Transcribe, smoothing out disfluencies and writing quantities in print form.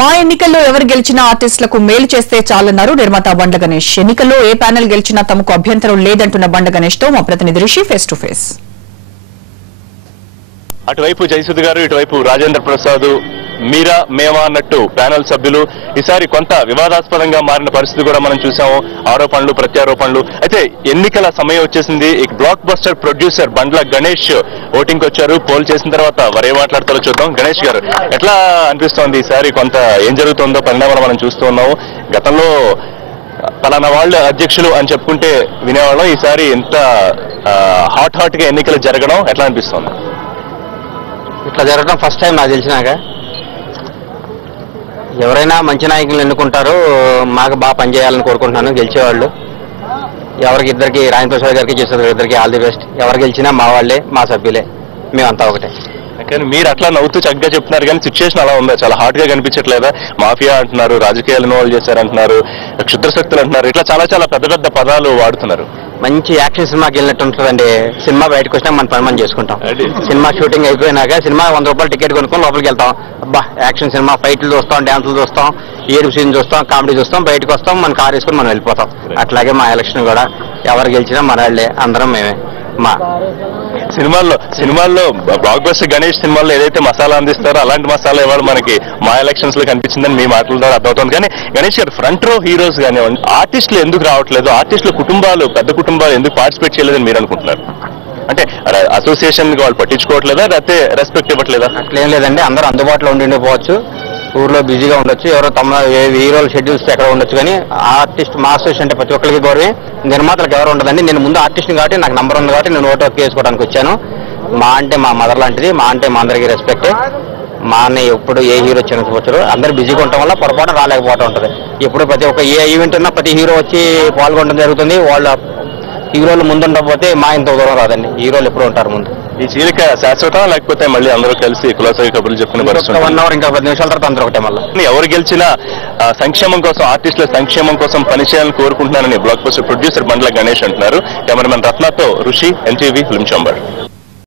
మా ఎన్నికల్లో ఎవరు గెలిచినా ఆర్టిస్టులకు మేలు చేస్తే చాలన్నారు నిర్మాత బండ్ల గణేష్. ఎన్నికల్లో ఏ ప్యానెల్ గెలిచినా తమకు అభ్యంతరం లేదంటున్న బండ్ల గణేష్ తో మా ప్రతినిధి రిషి ఫేస్ టు ఫేస్. అటువైపు జయసుధ గారు, ఇటువైపు రాజేంద్ర ప్రసాద్, మీరా మేమా అన్నట్టు ప్యానెల్ సభ్యులు. ఈసారి కొంత వివాదాస్పదంగా మారిన పరిస్థితి కూడా మనం చూసాము. ఆరోపణలు ప్రత్యారోపణలు. అయితే ఎన్నికల సమయం వచ్చేసింది. Block buster producer Bandla Ganesh voting వచ్చారు. పోల్ చేసిన తర్వాత వారేం మాట్లాడతారో చూద్దాం. గణేష్ గారు, ఎట్లా అనిపిస్తోంది ఈసారి? కొంత ఏం జరుగుతుందో పరిణామాలు మనం చూస్తూ ఉన్నాము. గతంలో పలానా వాళ్ళు అధ్యక్షులు అని చెప్పుకుంటే వినేవాళ్ళం. ఈసారి ఎంత హాట్ గా ఎన్నికలు జరగడం ఎట్లా అనిపిస్తోంది? ఇట్లా జరగడం ఫస్ట్ టైం నాకు తెలిసినాక. ఎవరైనా మంచి నాయకులను ఎన్నుకుంటారు. మాకు బాగా పనిచేయాలని కోరుకుంటున్నాను. గెలిచేవాళ్ళు ఎవరికి ఇద్దరికి, రాజేంద్ర ప్రసాద్ గారికి, జయసుధ ఇద్దరికి ఆల్ ది బెస్ట్. ఎవరు గెలిచినా మా వాళ్ళే, మా సభ్యులే, మేమంతా ఒకటే. కానీ మీరు అట్లా నవ్వుతూ చక్కగా చెప్తున్నారు, కానీ సిచ్యువేషన్ అలా ఉందా? చాలా హాట్ గా కనిపించట్లేదా? మాఫియా అంటున్నారు, రాజకీయాలు ఇన్వాల్వ్ చేశారంటున్నారు, క్షుద్రశక్తులు అంటున్నారు, ఇట్లా చాలా చాలా పెద్ద పెద్ద పదాలు వాడుతున్నారు. మంచి యాక్షన్ సినిమాకి వెళ్ళినట్టు ఉంటుందండి. సినిమా బయటకు వచ్చినా మన పని మనం చేసుకుంటాం. సినిమా షూటింగ్ అయిపోయినాక సినిమా 100 రూపాయలు టికెట్ కొనుక్కొని లోపలికి వెళ్తాం. అబ్బా యాక్షన్ సినిమా, ఫైట్లు చూస్తాం, డ్యాన్సులు చూస్తాం, ఏడుపు సీన్ చూస్తాం, కామెడీ చూస్తాం, బయటకు వస్తాం, మన కార్ వేసుకొని మనం వెళ్ళిపోతాం. అట్లాగే మా ఎలక్షన్ కూడా ఎవరు గెలిచినా మన వాళ్ళే, అందరం మేమే. మా సినిమాల్లో బ్లాక్ బస్టర్ గణేష్ సినిమాల్లో ఏదైతే మసాలా అందిస్తారో అలాంటి మసాలా ఇవాళ మనకి మా ఎలక్షన్స్ లో కనిపించిందని మీ మాటల ద్వారా అర్థమవుతుంది. కానీ గణేష్ గారు, ఫ్రంట్ రో హీరోస్ కానివ్వండి, ఆర్టిస్టులు ఎందుకు రావట్లేదు? ఆర్టిస్టుల కుటుంబాలు, పెద్ద కుటుంబాలు ఎందుకు పార్టిసిపేట్ చేయలేదని మీరు అనుకుంటున్నారు? అంటే అసోసియేషన్ వాళ్ళు పట్టించుకోవట్లేదా, లేకపోతే రెస్పెక్ట్ ఇవ్వట్లేదా? అట్లేం లేదండి. అందరూ అందుబాటులో ఉండిపోవచ్చు, ఊర్లో బిజీగా ఉండొచ్చు, ఎవరో తమ హీరోల షెడ్యూల్స్ ఎక్కడ ఉండొచ్చు. కానీ ఆర్టిస్ట్, మా అసోసియేషన్ అంటే ప్రతి ఒక్కరికి గౌరవే. నిర్మాతలకు ఎవరు ఉండదండి. నేను ముందు ఆర్టిస్ట్ని కాబట్టి నాకు నంబర్ ఉంది కాబట్టి నేను ఓటు వేసుకోవడానికి వచ్చాను. మా అంటే మా మదర్ లాంటిది, మా అంటే మా అందరికీ రెస్పెక్టే. మా అన్న ఎప్పుడు ఏ హీరో చిన్నవచ్చు, అందరూ బిజీగా ఉండటం వల్ల పొరపాటు రాలేకపోవడం ఉంటుంది. ఎప్పుడు ప్రతి ఒక్క ఏ ఈవెంట్ ఉన్నా ప్రతి హీరో వచ్చి పాల్గొనడం జరుగుతుంది. వాళ్ళ హీరోలు ముందు ఉండకపోతే మా ఇంత దూరం రాదండి. హీరోలు ఎప్పుడు ఉంటారు ముందు. ఈ చీలిక శాశ్వతం, లేకపోతే మళ్ళీ అందరూ కలిసి కులాసాగి కబుర్లు చెప్పుకునే పరిస్థితి? 1 అవర్ ఇంకా 10 నిమిషాల తర్వాత అందరూ ఒకటే. మళ్ళీ ఎవరు గెలిచినా సంక్షేమం కోసం, ఆర్టిస్టుల సంక్షేమం కోసం పనిచేయాలని కోరుకుంటున్నానని block buster producer Bandla Ganesh అంటున్నారు. కెమెరామెన్ రత్నతో ఋషి, ఎన్టీవీ ఫిల్మ్ ఛాంబర్.